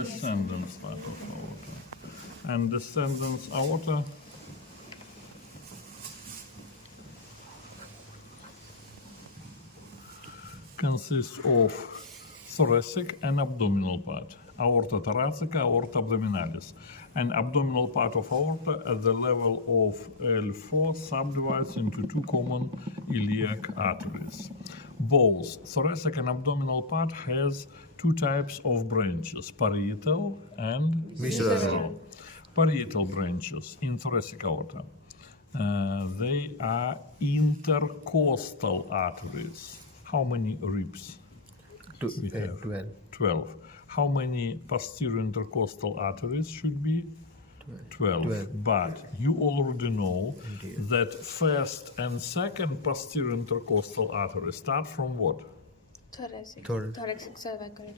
Descendance part of aorta. And descendance aorta consists of thoracic and abdominal part. Aorta thoracica, aorta abdominalis. And abdominal part of aorta at the level of L4 subdivides into two common iliac arteries. Both thoracic and abdominal part has two types of branches, parietal and visceral. Parietal branches in thoracic aorta. They are intercostal arteries. How many ribs? 12. How many posterior intercostal arteries should be? 12. But you already know that first and second posterior intercostal arteries start from what? Thoracic cervical,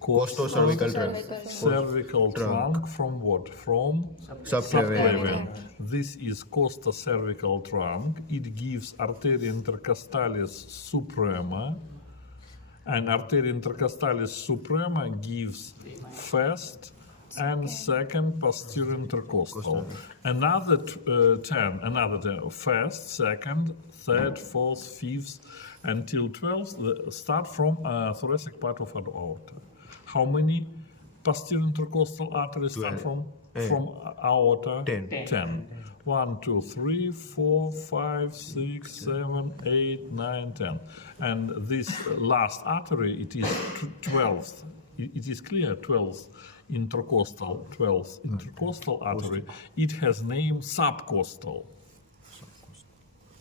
Costo-cervical trunk. Cervical trunk from what? From Subclavian. This is costo-cervical trunk. It gives arteria intercostalis suprema, and arteria intercostalis suprema gives first and second posterior intercostal. Another 10, first, second, third, fourth, fifth, until 12th start from thoracic part of aorta. How many posterior intercostal arteries start from aorta? 10. 1, 2, 3, 4, 5, 6, 7, 8, 9, 10. And this last artery, it is 12th. It is clear, 12th intercostal artery. It has name subcostal.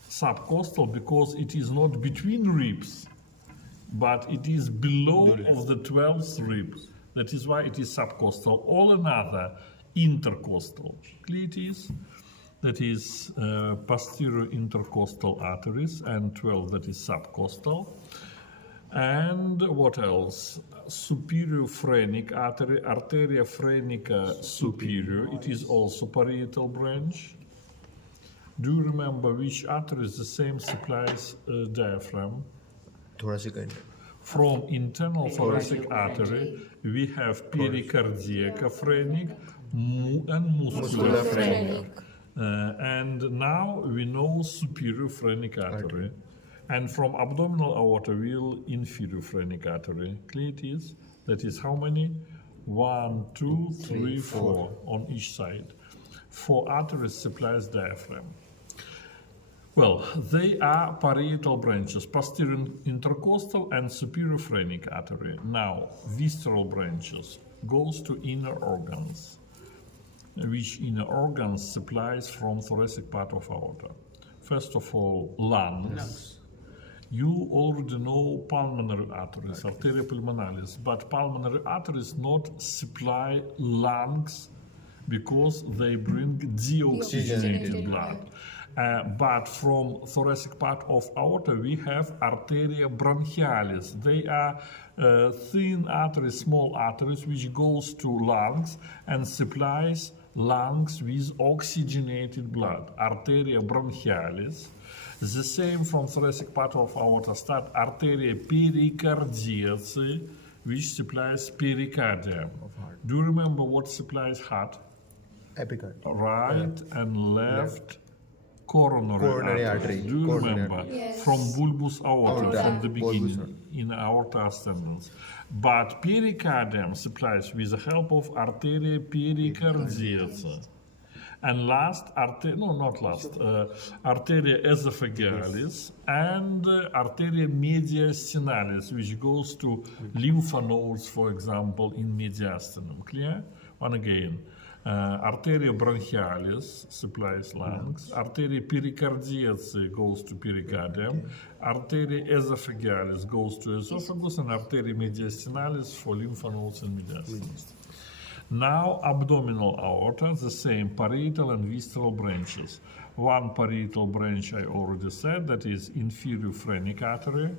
Subcostal because it is not between ribs, but it is below of the 12th rib. That is why it is subcostal. All another intercostal. Clear it is? That is posterior intercostal arteries, and 12 that is subcostal. And what else? Superior phrenic artery, arteria phrenica superior. It is also parietal branch. Do you remember which arteries the same supplies diaphragm? Thoracic and From internal thoracic artery, we have pericardiac phrenic and muscular phrenic. And now we know superior phrenic artery. And from abdominal aorta, we'll inferior phrenic artery. Clear it is? That is how many? 1, 2, 3, 4 on each side. 4 arteries supplies diaphragm. Well, they are parietal branches, posterior intercostal and superior phrenic artery. Now, visceral branches goes to inner organs, which inner organs supplies from thoracic part of aorta. First of all, lungs. You already know pulmonary arteries, arteria pulmonalis, but pulmonary arteries not supply lungs because they bring deoxygenated blood. But from thoracic part of aorta, we have arteria bronchialis. They are thin arteries, small arteries, which goes to lungs and supplies lungs with oxygenated blood. Arteria bronchialis. The same from thoracic part of aorta start arteria pericardiaci, which supplies pericardium. Do you remember what supplies heart? epicard. Right and left coronary arteries. Do you remember? Yes. From bulbus aorta, from the beginning, in aorta ascendens. But pericardium supplies with the help of arteria pericardiaci. And last, arteria esophagealis and arteria mediastinalis, which goes to lymph nodes, for example, in mediastinum. Clear? One again. Arteria bronchialis supplies lungs. Arteria pericardiaci goes to pericardium. Arteria esophagealis goes to esophagus, and arteria mediastinalis for lymph nodes and mediastinum. Now, abdominal aorta, the same parietal and visceral branches. One parietal branch I already said, that is inferior phrenic artery.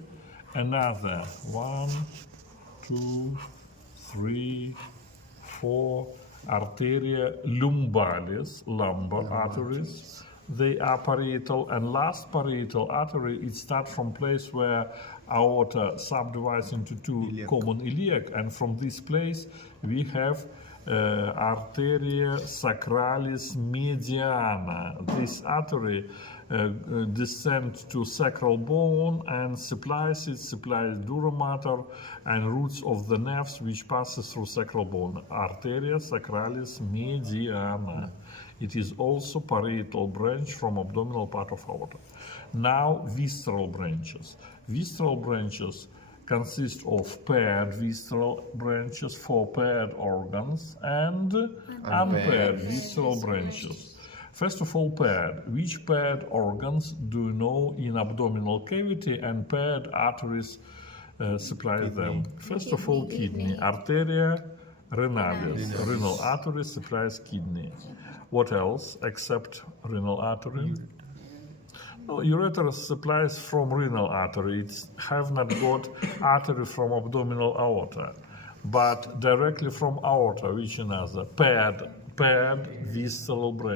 Another 1, 2, 3, 4 arteria lumbalis, lumbar arteries. they are parietal, and last parietal artery, it starts from place where aorta subdivides into two common iliac, and from this place we have arteria sacralis mediana. This artery descends to sacral bone and supplies dura mater and roots of the nerves which passes through sacral bone. Arteria sacralis mediana. It is also parietal branch from abdominal part of aorta. Now visceral branches. Visceral branches consist of paired visceral branches for paired organs and unpaired visceral branches. First of all, paired. Which paired organs do you know in abdominal cavity and paired arteries supply them? First of all, kidney. Arteria renalis. Renal artery supplies kidney. What else except renal artery? No, ureter supplies from renal artery. It have not got artery from abdominal aorta, but directly from aorta, which another paired visceral branch.